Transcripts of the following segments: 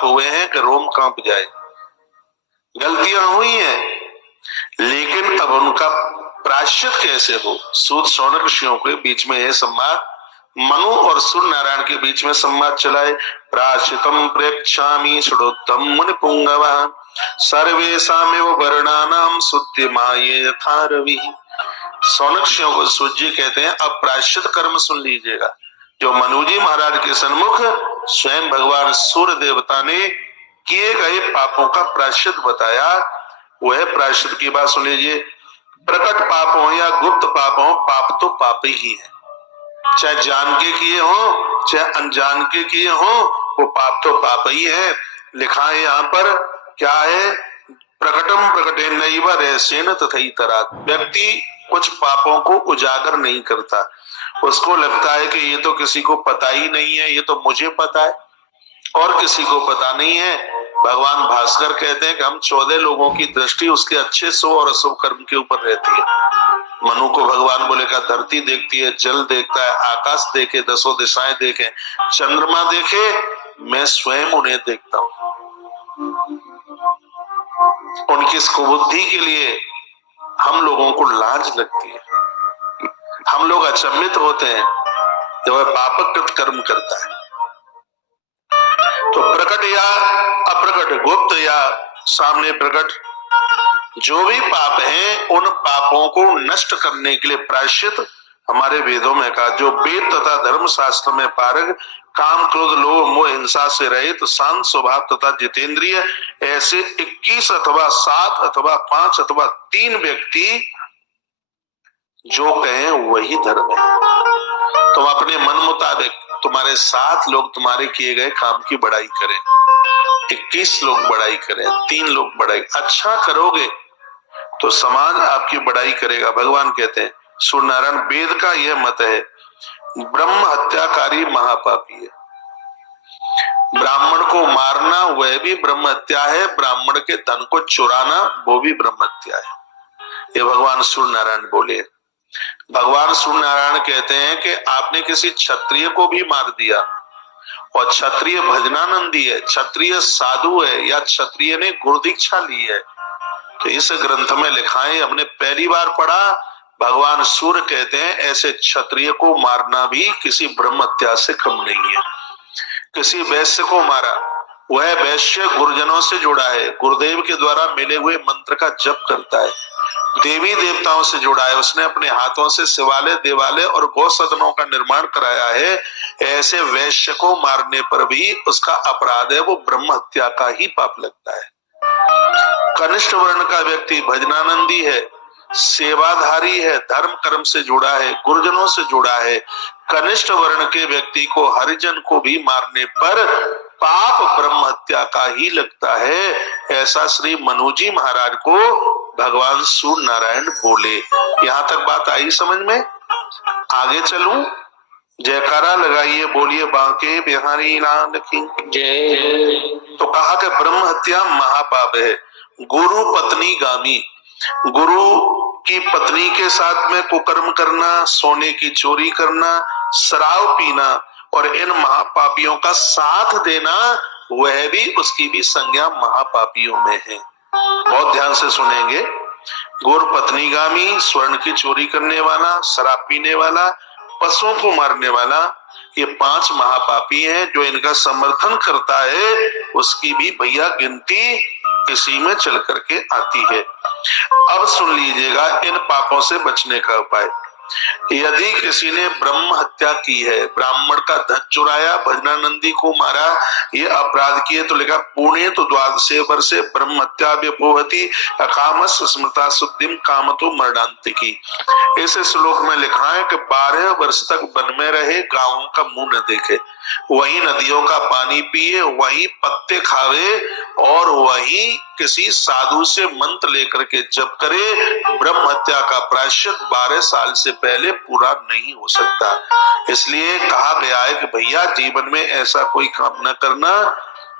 पाप हुए हैं कि रोम कांप जाए। गलतियां हुई हैं, लेकिन अब उनका प्रायश्चित कैसे हो। सूत शौनक ऋषियों के बीच में यह संवाद, मनु और सूर्य नारायण के बीच में संवाद चलाए। प्रायश्चितम प्रेक्षामि षडोत्तम मुनि पुंगवः सर्वेषामेव वर्णानाम शुद्धिमाये यथा रवि। शौनक ऋषियों को सूत जी कहते हैं, अब प्रायश्चित कर्म सुन लीजिएगा। जो मनु जी महाराज के सन्मुख स्वयं भगवान सूर्य देवता ने किए गए पापों का प्रायश्चित बताया, वह प्रायश्चित की बात सुन लीजिए। प्रकट पाप हो या गुप्त पाप हो, पाप तो पाप ही है। चाहे जान के किए हो चाहे अनजान के किए हो, वो पाप तो पाप ही है। लिखा है यहाँ पर, क्या है, प्रकटम प्रकटे नैव रहस्येन तथैतरा। व्यक्ति कुछ पापों को उजागर नहीं करता, उसको लगता है कि ये तो किसी को पता ही नहीं है, ये तो मुझे पता है और किसी को पता नहीं है। भगवान भास्कर कहते हैं कि हम 14 लोगों की दृष्टि उसके अच्छे शुभ और अशुभ कर्म के ऊपर रहती है। मनु को भगवान बोले का धरती देखती है, जल देखता है, आकाश देखे, 10 दिशाएं देखे, चंद्रमा देखे, मैं स्वयं उन्हें देखता हूं। उनकी इस कुबुद्धि के लिए हम लोगों को लाज लगती है। हम लोग अचंभित होते हैं जब वह पापकृत कर्म करता है। तो प्रकट या अप्रकट, गुप्त या सामने प्रकट, जो भी पाप हैं उन पापों को नष्ट करने के लिए प्रायश्चित हमारे वेदों में कहा। जो वेद तथा धर्म शास्त्र में पारग, काम क्रोध लोभ मोह हिंसा से रहित, शांत स्वभाव तथा जितेंद्रिय, ऐसे 21 अथवा 7 अथवा 5 अथवा 3 व्यक्ति जो कहें वही धर्म है। तुम अपने मन मुताबिक, तुम्हारे 7 लोग तुम्हारे किए गए काम की बड़ाई करें, 21 लोग बड़ाई करें, 3 लोग बड़ाई, अच्छा करोगे तो समाज आपकी बड़ाई करेगा। भगवान कहते हैं, सूर्य नारायण वेद का यह मत है, ब्रह्म हत्याकारी महापापी है। ब्राह्मण को मारना वह भी ब्रह्म हत्या है, ब्राह्मण के धन को चुराना वो भी ब्रह्म हत्या है। ये भगवान सूर्य नारायण बोले। भगवान सूर्य नारायण कहते हैं कि आपने किसी क्षत्रिय को भी मार दिया, और क्षत्रिय भजनानंदी है, क्षत्रिय साधु है, या क्षत्रिय ने गुरुदीक्षा ली है, तो इस ग्रंथ में लिखा है, हमने पहली बार पढ़ा, भगवान सूर्य कहते हैं ऐसे क्षत्रिय को मारना भी किसी ब्रह्म हत्या से कम नहीं है। किसी वैश्य को मारा, वह वैश्य गुरुजनों से जुड़ा है, गुरुदेव के द्वारा मिले हुए मंत्र का जप करता है, देवी देवताओं से जुड़ा है, उसने अपने हाथों से शिवालय देवालय और गौसदनों का निर्माण कराया है। ऐसे वैश्य को मारने पर भी उसका अपराध है, वो ब्रह्म हत्या का ही पाप लगता है। कनिष्ठ वर्ण का व्यक्ति भजनानंदी है, सेवाधारी है, धर्म कर्म से जुड़ा है, गुरुजनों से जुड़ा है, कनिष्ठ वर्ण के व्यक्ति को, हरिजन को भी मारने पर पाप ब्रह्म हत्या का ही लगता है। ऐसा श्री मनु जी महाराज को भगवान सूर्य नारायण बोले। यहाँ तक बात आई समझ में? आगे चलूं? जयकारा लगाइए, बोलिए बांके बिहारी लाल की जय। तो कहा कि ब्रह्म हत्या महापाप है। गुरु पत्नी गामी, गुरु की पत्नी के साथ में कुकर्म करना, सोने की चोरी करना, शराब पीना और इन महापापियों का साथ देना, वह भी, उसकी भी संज्ञा महापापियों में है। बहुत ध्यान से सुनेंगे। गुरु पत्नीगामी, स्वर्ण की चोरी करने वाला, शराब पीने वाला, पशुओं को मारने वाला, ये 5 महापापी हैं। जो इनका समर्थन करता है उसकी भी भैया गिनती इसी में चल करके आती है। अब सुन लीजिएगा इन पापों से बचने का उपाय। यदि किसी ने ब्रह्म हत्या की है, ब्राह्मण का धन चुराया, भजनानंदी को मारा, ये अपराध किए, तो लिखा पुण्य तो द्वादशे वर्षे ब्रह्म हत्या व्यपोहति अकामस स्मृता शुद्धिम कामतो मरणांतिकी। इस श्लोक में लिखा है कि 12 वर्ष तक वन में रहे, गांवों का मुंह न देखे, वही नदियों का पानी पिए, वही पत्ते खावे और वही किसी साधु से मंत्र लेकर के जप करे। ब्रह्म हत्या का प्रायश्चित 12 साल से पहले पूरा नहीं हो सकता। इसलिए कहा गया है कि भैया जीवन में ऐसा कोई काम न करना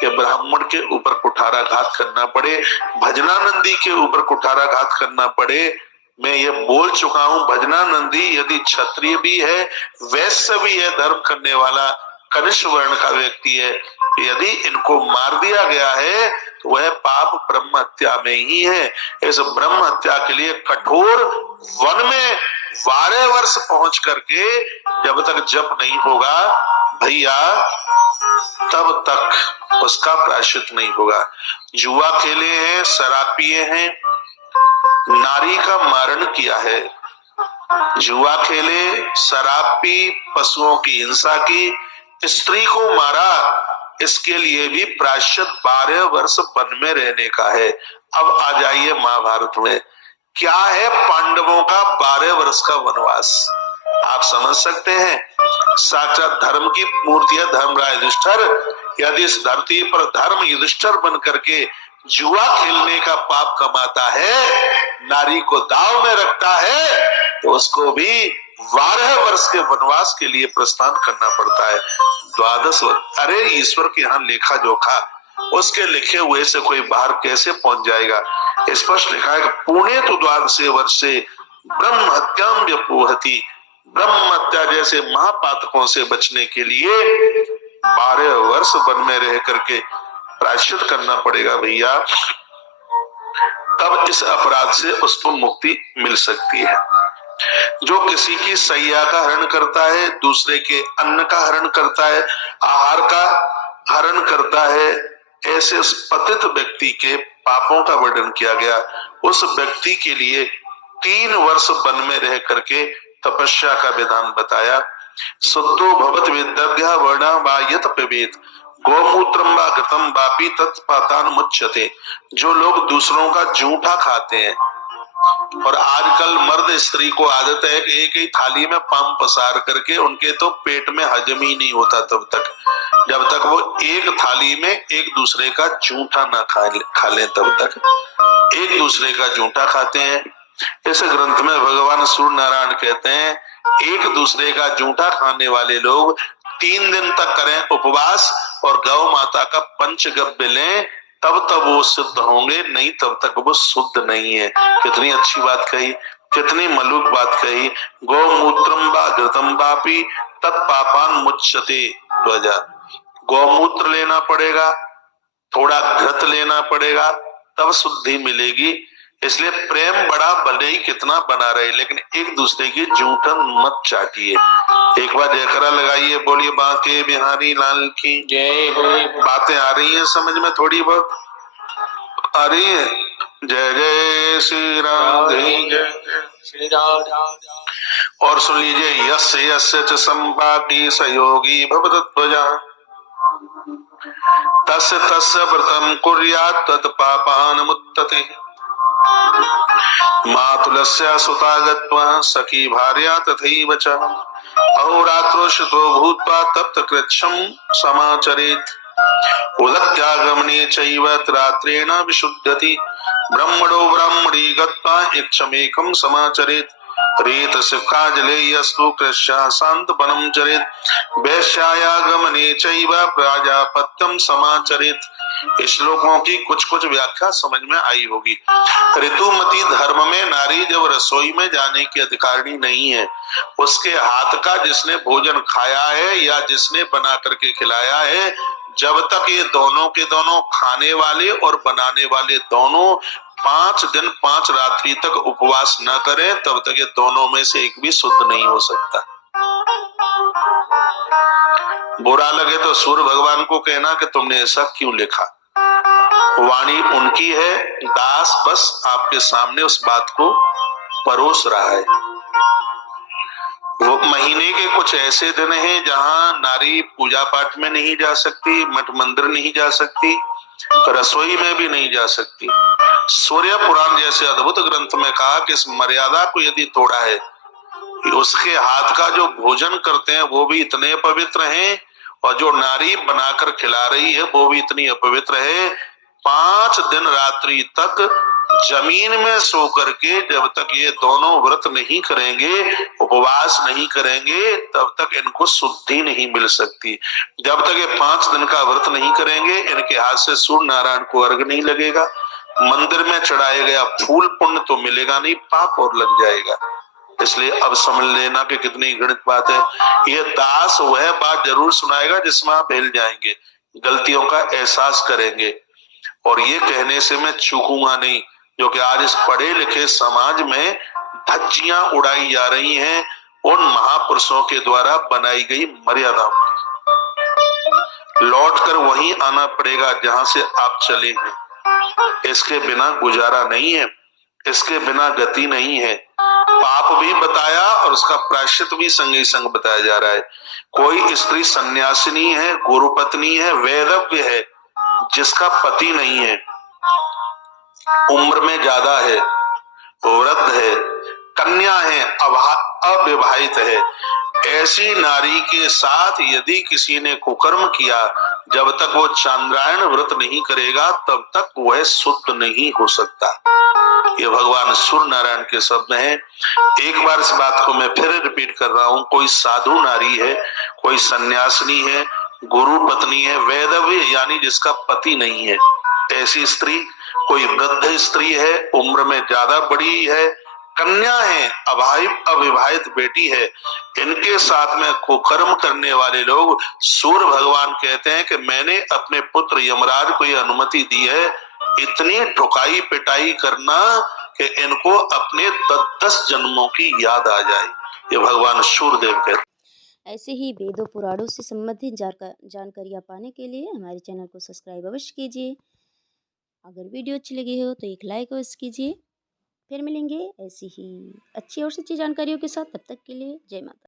कि ब्राह्मण के ऊपर कुठाराघात करना पड़े, भजनानंदी के ऊपर कुठाराघात करना पड़े। मैं ये बोल चुका हूं, भजनानंदी यदि क्षत्रिय भी है, वैश्य भी है, धर्म करने वाला, कनिष्ठ वर्ण का व्यक्ति है, यदि इनको मार दिया गया है तो वह पाप ब्रह्म हत्या में ही है। इस ब्रह्म हत्या के लिए कठोर वन में 12 वर्ष पहुंच करके जब तक जप नहीं होगा भैया तब तक उसका प्रायश्चित नहीं होगा। जुआ खेले हैं, शराब पिए हैं, नारी का मारण किया है, जुआ खेले, शराब पी, पशुओं की हिंसा की, स्त्री को मारा, इसके लिए भी प्रायश्चित 12 वर्ष वन में रहने का है। अब आ जाइए महाभारत में, क्या है पांडवों का 12 वर्ष का वनवास, आप समझ सकते हैं। साक्षात धर्म की मूर्ति है धर्मराज युधिष्ठिर, यदि इस धरती पर धर्म युधिष्ठिर बन करके जुआ खेलने का पाप कमाता है, नारी को दाव में रखता है, तो उसको भी 12 वर्ष के वनवास के लिए प्रस्थान करना पड़ता है। 12 वर्ष, अरे ईश्वर के यहाँ लेखा जोखा, उसके लिखे हुए से कोई बाहर कैसे पहुंच जाएगा। स्पष्ट लिखा है कि पुणे तो 12 वर्षे ब्रह्म हत्याम व्यपोहति, ब्रह्म हत्या जैसे महापातकों से बचने के लिए 12 वर्ष वन में रह करके प्रायश्चित करना पड़ेगा भैया, तब इस अपराध से उसको मुक्ति मिल सकती है। जो किसी की सैया का हरण करता है, दूसरे के अन्न का हरण करता है, आहार का हरण करता है, ऐसे उस पतित व्यक्ति के पापों का वर्णन किया गया। उस व्यक्ति के लिए 3 वर्ष वन में रह करके तपस्या का विधान बताया। शुद्धो भवत वेद्यः वर्णा वा यत पिबेत गौमूत्रम वा घृतम वापि तत्पातान मुच्यते। जो लोग दूसरों का जूठा खाते हैं, और आजकल मर्द स्त्री को आदत है कि एक ही थाली में पाम पसार करके, उनके तो पेट में हजम ही नहीं होता तब तक जब तक वो एक थाली में एक दूसरे का जूठा ना खा लें, तब तक एक दूसरे का जूठा खाते हैं। इस ग्रंथ में भगवान सूर्य नारायण कहते हैं, एक दूसरे का जूठा खाने वाले लोग 3 दिन तक करें उपवास और गौ माता का पंचगव्य लें, तब वो शुद्ध होंगे, नहीं तब तक वो शुद्ध नहीं है। कितनी अच्छी बात कही, कितनी मलुक बात कही। गौमूत्रम वा घृतम वापि तत्पापान मुच्यते ध्वजा। गौमूत्र लेना पड़ेगा, थोड़ा घृत लेना पड़ेगा, तब शुद्धि मिलेगी। इसलिए प्रेम बड़ा भले ही कितना बना रहे, लेकिन एक दूसरे की जूठन मत चाटिए। एक बार जयकारा लगाइए, बोलिए बांके बिहारी लाल की जय हो। बातें आ रही हैं समझ में, थोड़ी बहुत आ रही है। जय जय श्री राम, जय श्री राम। और सुन लीजिए, यस्य यस्य च संपाति सहयोगी भवतध्वजा तस्य तस्य व्रतम कुर्यात् तत्पापान् मुत्तते। मातुलस्य सुता गत्वा सखी भार्या तथैव च अहोरात्रो शुतो भूत्वा तप्त कृच्छं समाचरेत्। उदत्यागमने चैव रात्रेण विशुद्धति ब्रह्मणो ब्राह्मणी गत्वा इक्षमेकं समाचरेत्। रेतसिकाजले यस्तु कृष्या शान्तवनं चरेत् वैश्यायागमने चैव प्राजापत्यं समाचरेत्। श्लोकों की कुछ कुछ व्याख्या समझ में आई होगी। ऋतुमती धर्म में नारी जब रसोई में जाने की अधिकारिणी नहीं है, उसके हाथ का जिसने भोजन खाया है या जिसने बना करके खिलाया है, जब तक ये दोनों के दोनों खाने वाले और बनाने वाले दोनों 5 दिन 5 रात्रि तक उपवास न करें, तब तक ये दोनों में से एक भी शुद्ध नहीं हो सकता। बुरा लगे तो सूर्य भगवान को कहना कि तुमने ऐसा क्यों लिखा। वाणी उनकी है, दास बस आपके सामने उस बात को परोस रहा है। वो महीने के कुछ ऐसे दिन हैं जहां नारी पूजा पाठ में नहीं जा सकती, मठ मंदिर नहीं जा सकती, रसोई में भी नहीं जा सकती। सूर्य पुराण जैसे अद्भुत ग्रंथ में कहा कि इस मर्यादा को यदि तोड़ा है, उसके हाथ का जो भोजन करते हैं वो भी इतने पवित्र हैं, और जो नारी बनाकर खिला रही है वो भी इतनी अपवित्र है। 5 दिन रात्रि तक जमीन में सो करके जब तक ये दोनों व्रत नहीं करेंगे, उपवास नहीं करेंगे, तब तक इनको शुद्धि नहीं मिल सकती। जब तक ये 5 दिन का व्रत नहीं करेंगे, इनके हाथ से सूर्य नारायण को अर्घ नहीं लगेगा, मंदिर में चढ़ाया गया फूल पुण्य तो मिलेगा नहीं, पाप और लग जाएगा। इसलिए अब समझ लेना कि कितनी गणित बात है। ये दास वह बात जरूर सुनाएगा जिसमें आप हिल जाएंगे। गलतियों का एहसास करेंगे और ये कहने से मैं चूकूंगा नहीं, जो कि आज इस पढ़े लिखे समाज में धज्जियां उड़ाई जा रही हैं उन महापुरुषों के द्वारा बनाई गई मर्यादाओं की। लौटकर वहीं आना पड़ेगा जहां से आप चले हैं। इसके बिना गुजारा नहीं है, इसके बिना गति नहीं है। पाप भी बताया और उसका प्रायश्चित भी संग ही संग बताया जा रहा है। कोई स्त्री सन्यासिनी है, गुरु पत्नी है, वैधव्य है, जिसका पति नहीं है, उम्र में ज्यादा है, वृद्ध है, कन्या है, अविवाहित है, ऐसी नारी के साथ यदि किसी ने कुकर्म किया, जब तक वो चांद्रायण व्रत नहीं करेगा तब तक वह शुद्ध नहीं हो सकता। ये भगवान सूर्य नारायण के शब्द हैं। एक बार इस बात को मैं फिर रिपीट कर रहा हूं, कोई साधु नारी है, कोई सन्यासिनी है, गुरु पत्नी है, वैधव्य यानी जिसका पति नहीं है, ऐसी स्त्री, कोई वृद्ध स्त्री है, उम्र में ज्यादा बड़ी है, कन्या है, अविवाहित बेटी है, इनके साथ में कुकर्म करने वाले लोग, सूर्य भगवान कहते हैं कि मैंने अपने पुत्र यमराज को यह अनुमति दी है इतनी ठुकाई पिटाई करना कि इनको अपने 10 जन्मों की याद आ जाए। ये भगवान सूर्यदेव कहते हैं। ऐसे ही वेदों पुराणों से संबंधित जानकारियाँ पाने के लिए हमारे चैनल को सब्सक्राइब अवश्य कीजिए। अगर वीडियो अच्छी लगी हो तो एक लाइक अवश्य कीजिए। फिर मिलेंगे ऐसी ही अच्छी और सच्ची जानकारियों के साथ। तब तक के लिए जय माता।